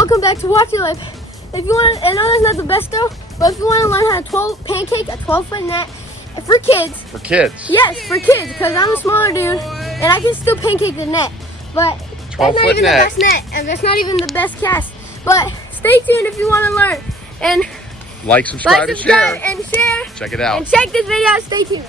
Welcome back to Watch Your Life. If you want, I know that's not the best though, but if you want to learn how to pancake a 12-foot net for kids. For kids? Yes, for kids, because I'm a smaller dude and I can still pancake the net. But that's not even the best net, and that's not even the best cast. But stay tuned if you want to learn. And subscribe, and share. Check it out. And check this video out. Stay tuned.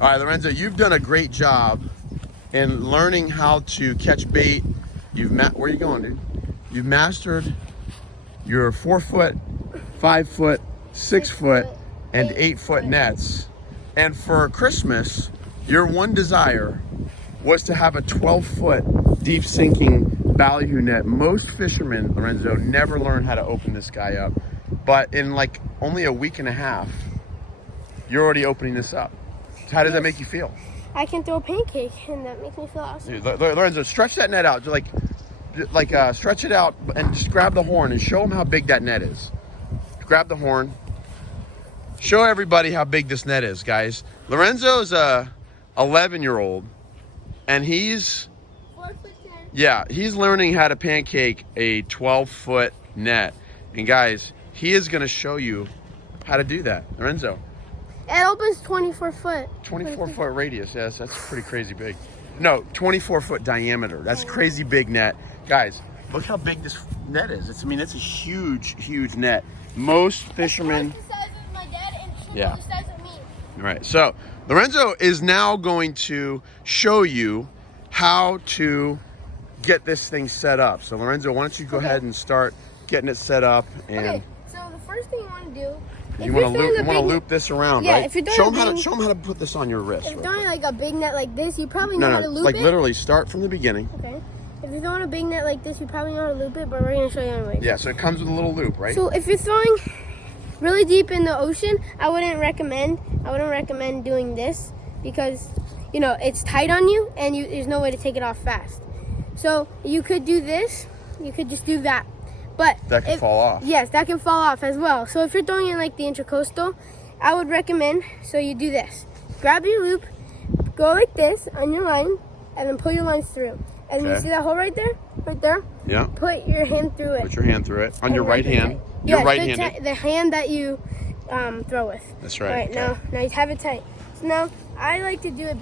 All right, Lorenzo, you've done a great job in learning how to catch bait. Where are you going, dude? You've mastered your 4-foot, 5-foot, 6-foot, and 8-foot nets. And for Christmas, your one desire was to have a 12-foot deep sinking ballyhoo net. Most fishermen, Lorenzo, never learn how to open this guy up. But in like only a week and a half, you're already opening this up. How does that make you feel? I can throw a pancake, and that makes me feel awesome. Dude, Lorenzo, stretch that net out. Stretch it out and just grab the horn and show them how big that net is. Grab the horn. Show everybody how big this net is, guys. Lorenzo's a 11-year-old, and he's 4'10". Yeah, he's learning how to pancake a 12-foot net. And guys, he is going to show you how to do that. Lorenzo. It opens 24 foot. 24-foot radius, yes, that's pretty crazy big. No, 24-foot diameter. That's crazy big net. Guys, look how big this net is. It's a huge, huge net. Most fishermen... It's the size of my dad and Yeah. the size of me. All right, so Lorenzo is now going to show you how to get this thing set up. So Lorenzo, why don't you go ahead and start getting it set up. And okay, so the first thing you want to do... You want to loop this around, yeah, right? If you're doing show them how to put this on your wrist. If you're doing like a big net like this, you probably know how to loop it. Like literally start from the beginning. Okay. If you're throwing a big net like this, you probably know how to loop it, but we're going to show you anyway. Yeah, so it comes with a little loop, right? So if you're throwing really deep in the ocean, I wouldn't recommend doing this because, you know, it's tight on you and there's no way to take it off fast. So you could do this. You could just do that. But that can fall off. Yes, that can fall off as well. So if you're throwing in like the intracoastal, I would recommend, so you do this. Grab your loop, go like this on your line, and then pull your lines through. And you see that hole right there? Right there? Yeah. Put your hand through it. Put your hand through it. On your right hand. You're right-handed. The hand that you throw with. That's right. All right, now you have it tight. So now I like to do it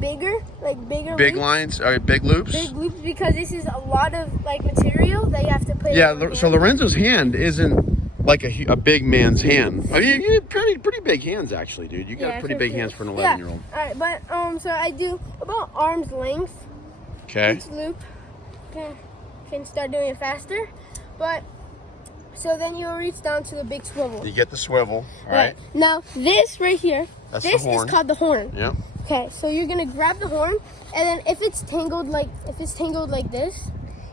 bigger big loops. lines, big loops. Big loops, because this is a lot of like material that you have to put. Yeah, so Lorenzo's hand isn't like a big man's hand. I mean, you have pretty big hands actually, dude. You got pretty big hands for an 11-year-old. Yeah. All right, but so I do about arm's length. Okay. Each loop. Can start doing it faster, but so then you'll reach down to the big swivel. You get the swivel. All right. Now this right here. That's this the horn. is called the horn. Yep. Okay, so you're gonna grab the horn, and then if it's tangled like this,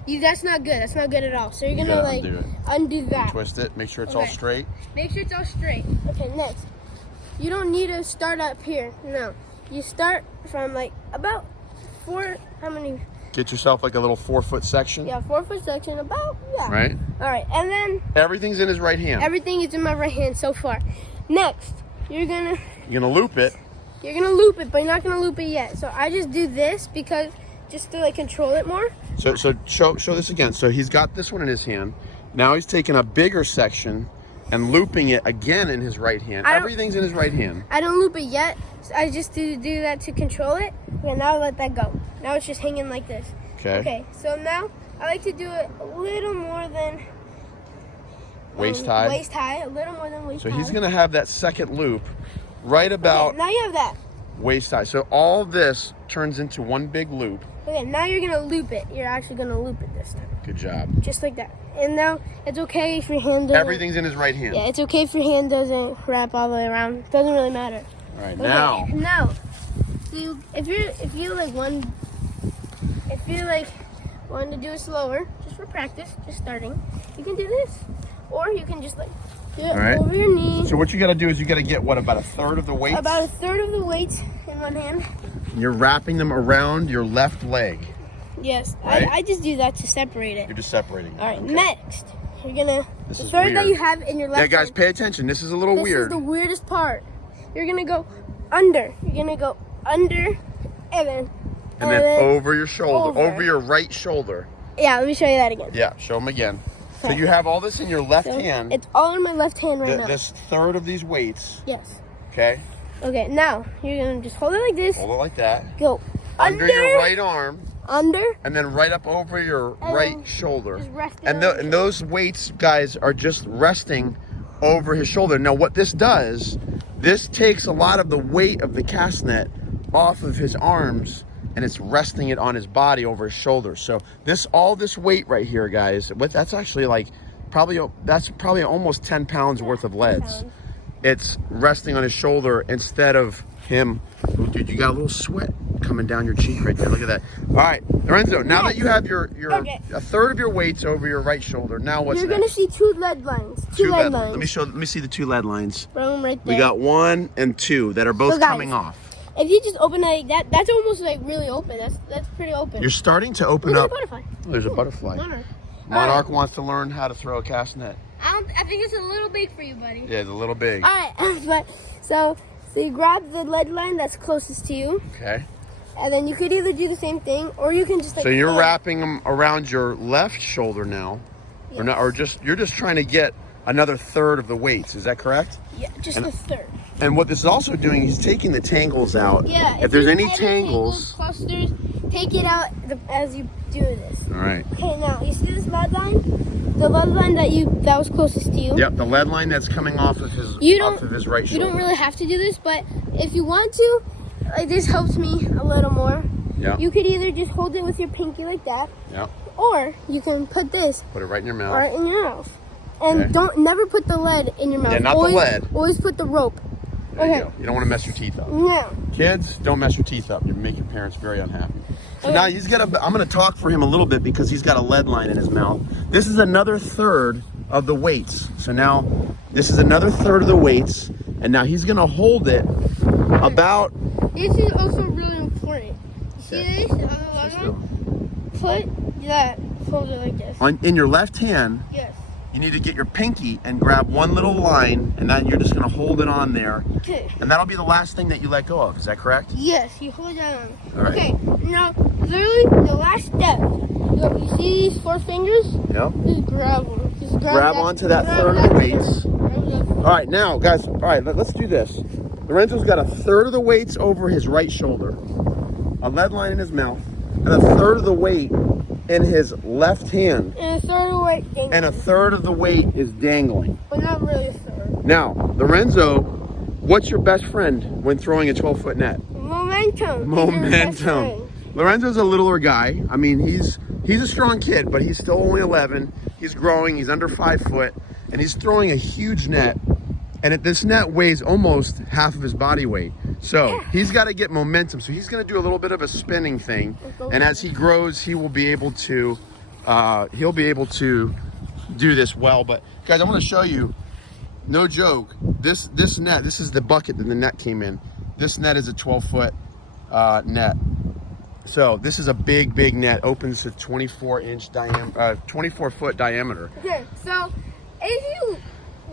that's not good. That's not good at all. So you're gonna undo that. Twist it. Make sure it's all straight. Make sure it's all straight. Okay, next. You don't need to start up here. No, you start from like about how many? Get yourself like a little 4-foot section. Yeah, 4-foot section. About Right. All right, and then everything's in his right hand. Everything is in my right hand so far. Next, you're gonna loop it. You're gonna loop it, but you're not gonna loop it yet. So I just do this because just to like control it more. So show this again. So he's got this one in his hand. Now he's taking a bigger section and looping it again in his right hand. Everything's in his right hand. I don't loop it yet. So I just do that to control it. Okay, now I let that go. Now it's just hanging like this. Okay. Okay, so now I like to do it a little more than waist high. Waist high, a little more than waist high. So he's gonna have that second loop right about now you have that. Waist high. So all this turns into one big loop. Okay, now you're gonna loop it. You're actually gonna loop it this time. Good job. Just like that. And now it's okay if your hand doesn't. Everything's in his right hand. Yeah, it's okay if your hand doesn't wrap all the way around. It doesn't really matter. All right, okay, now. So if you want to do it slower, just for practice, just starting, you can do this, or you can just like Yeah, All right. over your knee. So what you got to do is you got to get what, about a third of the weight? About a third of the weight in one hand. You're wrapping them around your left leg. Yes, Right? I just do that to separate it. You're just separating it. All right, Okay. next you're gonna This the is third that weird. you have in your left. Yeah, guys, hand, pay attention. This is a little this weird. is the weirdest part. You're gonna go under. You're gonna go under, and then over your shoulder, over. over your right shoulder. Yeah, let me show you that again. Yeah, show them again. So Okay. you have all this in your left So hand. it's all in my left hand right now. This third of these weights. Yes. Okay. Okay, now you're gonna just hold it like this. Hold it like that. Go Under your right arm, under, and then right up over your And right then shoulder. just rest it And, on and those weights, guys, are just resting over his shoulder. Now, what this does, this takes a lot of the weight of the cast net off of his arms, and it's resting it on his body over his shoulders. So all this weight right here, guys, that's actually like probably almost 10 pounds worth of leads. It's resting on his shoulder instead of him. Oh, dude, you got a little sweat coming down your cheek right there. Look at that. All right, Lorenzo, now that you have your a third of your weights over your right shoulder, now what's you're next? gonna see two lead lines. Two lead lines. Let me see the two lead lines. Boom, right there. We got 1 and 2 that are both So, guys, coming off. If you just open it like that, that's almost like really open. That's pretty open. You're starting to open Look up. at the butterfly. Oh, there's a butterfly. Monarch. Monarch wants to learn how to throw a cast net. I think it's a little big for you, buddy. Yeah, it's a little big. All right, but so you grab the lead line that's closest to you, Okay. and then you could either do the same thing, or you can just like. So you're pull. wrapping them around your left shoulder now, or not, or you're just trying to get another third of the weights. Is that correct? Yeah, just the third. And what this is also doing, he's taking the tangles out. Yeah. If there's any tangles. clusters, take it out as you do this. All right. Okay, now you see this lead line? The lead line that was closest to you. Yep, the lead line that's coming off of his right You shoulder. don't really have to do this, but if you want to, like this helps me a little more. Yeah. You could either just hold it with your pinky like that, Yeah. or you can put this Put it right in your mouth. right in your mouth. And Okay. never put the lead in your mouth. Yeah, not the lead. Always put the rope. There Okay. you go. You don't want to mess your teeth up. Now, Kids, don't mess your teeth up. You make your parents very unhappy. So Okay. now he's got I'm going to talk for him a little bit because he's got a lead line in his mouth. This is another third of the weights. So now this is another third of the weights, and now he's going to hold it about. this is also really important. You see Okay. this on the left one? Put that, hold it like this. In your left hand, Yes. you need to get your pinky and grab one little line, and then you're just going to hold it on there. Okay. And that'll be the last thing that you let go of. Is that correct? Yes, you hold that on. All right. Okay, now literally the last step. You see these 4 fingers? Yep. Just grab them. Just Grab onto that third of the weights. All right, now, guys, all right, let's do this. Lorenzo's got a third of the weights over his right shoulder, a lead line in his mouth, and a third of the weight in his left hand, And a third of weight dangling. and a third of the weight is dangling. But not really a third. Now, Lorenzo, what's your best friend when throwing a 12-foot net? Momentum. is your best Momentum. friend. Lorenzo's a littler guy. I mean, he's a strong kid, but he's still only 11. He's growing. He's under 5 foot, and he's throwing a huge net. And this net weighs almost half of his body weight. So he's got to get momentum. So he's going to do a little bit of a spinning thing. And as he grows, he will be able to, do this well. But guys, I want to show you, no joke, this net, this is the bucket that the net came in. This net is a 12-foot net. So this is a big net, opens to 24-inch diameter, 24-foot diameter. Okay, so if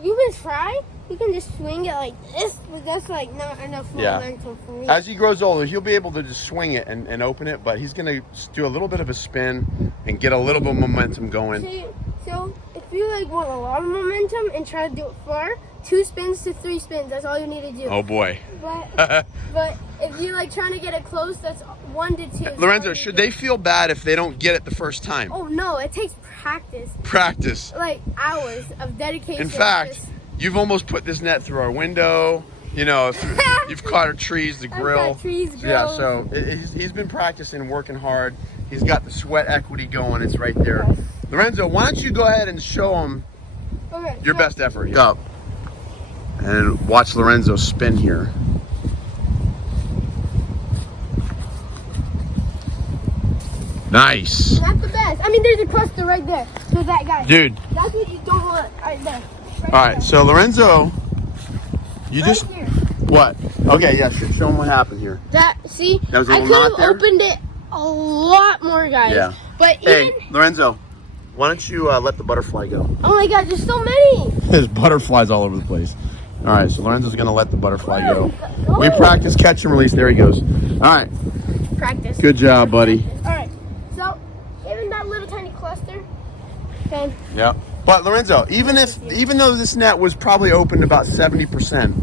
you can try, you can just swing it like this, but that's like not enough momentum for me. As he grows older, he'll be able to just swing it and open it, but he's gonna do a little bit of a spin and get a little bit of momentum going. So if you like want a lot of momentum and try to do it far, 2 spins to 3 spins, that's all you need to do. Oh boy. But if you like trying to get it close, that's 1 to 2. Lorenzo, should they feel bad if they don't get it the first time? Oh no, it takes practice. Practice. Like hours of dedication. In fact, you've almost put this net through our window. You know, you've caught our trees, the grill. Yeah, so he's been practicing, working hard. He's got the sweat equity going. It's right there. Yes. Lorenzo, why don't you go ahead and show him your best effort? Up and watch Lorenzo spin here. Nice. Not the best. I mean, there's a cluster right there. So that guy. Dude. That's what you don't want right there. All right, so Lorenzo, you Right just here. what? Okay, yeah, show them what happened here. That see, That was a I little could knot have there? opened it a lot more, guys. Yeah. But Hey, even Lorenzo, why don't you let the butterfly go? oh my God, there's so many. There's butterflies all over the place. All right, so Lorenzo's gonna let the butterfly go. Go. We practice catch and release. There he goes. All right, Practice. good job, buddy. All right. So even that little tiny cluster. Okay. Yeah. But Lorenzo, even though this net was probably opened about 70%,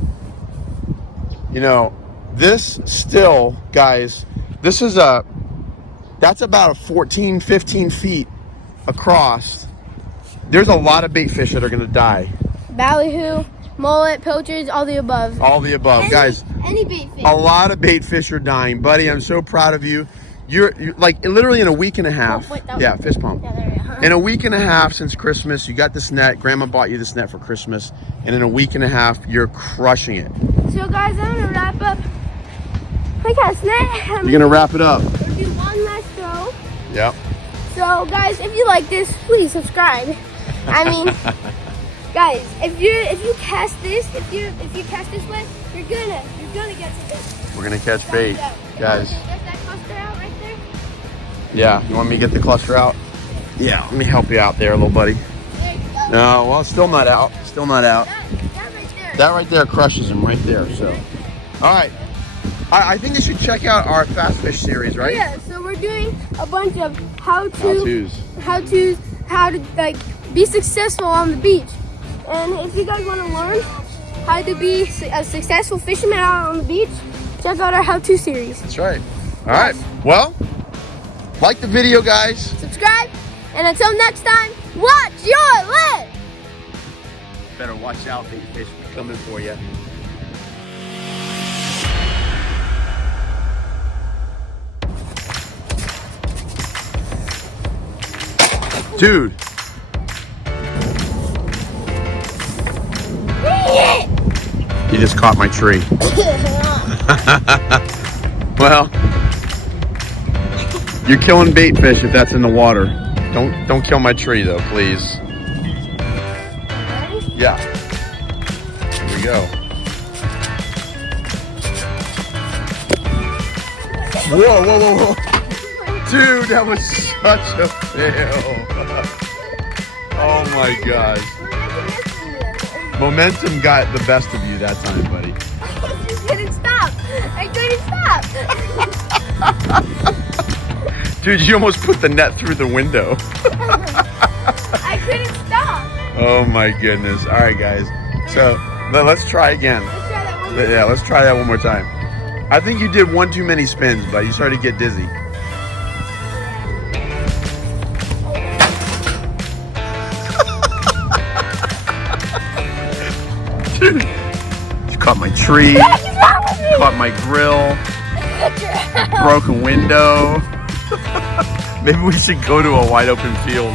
you know, this still, guys, this is that's about 14, 15 feet across. There's a lot of bait fish that are gonna die. Ballyhoo, mullet, pilchards, all the above. All the above, guys. Any bait fish. A lot of bait fish are dying, buddy. I'm so proud of you. You're like literally in a week and a half. Oh, wait, that yeah, fist pump. Yeah, there we go. In a week and a half since Christmas, you got this net. Grandma bought you this net for Christmas, and in a week and a half, you're crushing it. So guys, I'm gonna wrap up. I got a snack. You're gonna wrap it up. We'll do one last throw. Yep. So guys, if you like this, please subscribe. I mean, guys, if you cast this, if you cast this way, you're gonna get some bait. We're gonna catch bait, guys. Get that cluster out right there. Yeah. You want me to get the cluster out? Yeah. Let me help you out there, little buddy. There you go. No, well, still not out. Still not out. That right there. That right there crushes him right there. So, all right. I think you should check out our fast fish series, right? Yeah. So we're doing a bunch of How-tos. how to like be successful on the beach. And if you guys want to learn how to be a successful fisherman out on the beach, check out our how-to series. That's right. All right. Well, like the video, guys. Subscribe, and until next time, watch your lip. Better watch out, bait fish coming for you. Dude. You just caught my tree. Well, you're killing bait fish if that's in the water. Don't kill my tree though, please. Yeah. Here we go. Whoa, whoa, whoa, whoa. Dude, that was such a fail. Oh my gosh. Momentum got the best of you that time, buddy. I couldn't stop. I couldn't stop. Dude, you almost put the net through the window. I couldn't stop. Oh my goodness. All right, guys. So let's try again. Let's try that one more Yeah, let's try that one more time. I think you did one too many spins, but you started to get dizzy. Dude, you caught my tree, caught my grill, broken window. Maybe we should go to a wide open field.